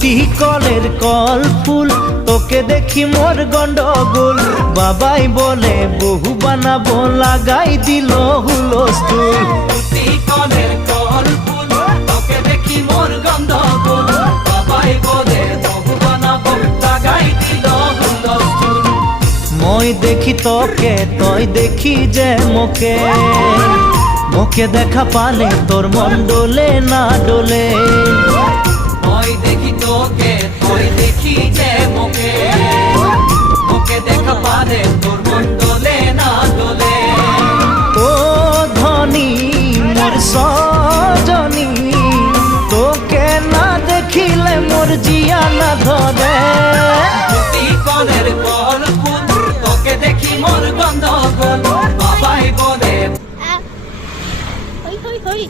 প্রতি কলের কল ফুল, তোকে দেখি মোর গন্ডগোল। বাবাই বলে বহু বানাবো, লাগাই দিল হুলস্থুল। প্রতি কলের কল ফুল, তোকে দেখি মোর গন্ডগোল। বাবাই বলে বহু বানাবো, লাগাই দিল হুলস্থুল। মই দেখি তোকে, তই দেখি যে মোকে, মোকে দেখা পালে তোর মন ডোলে না ডোলে। মই দেখি তোকে, তুই দেখি যে মোকে, মোকে দেখা পালে তোর মন ডোলে না ডোলে। ও ধনী মোর সজনী, তোকে না দেখিলে মোর জিয়া না ধরে। প্রতি কলের কল ফুল, তোকে দেখি মোর গন্ডগোল। বাবাই বলে হই হই হই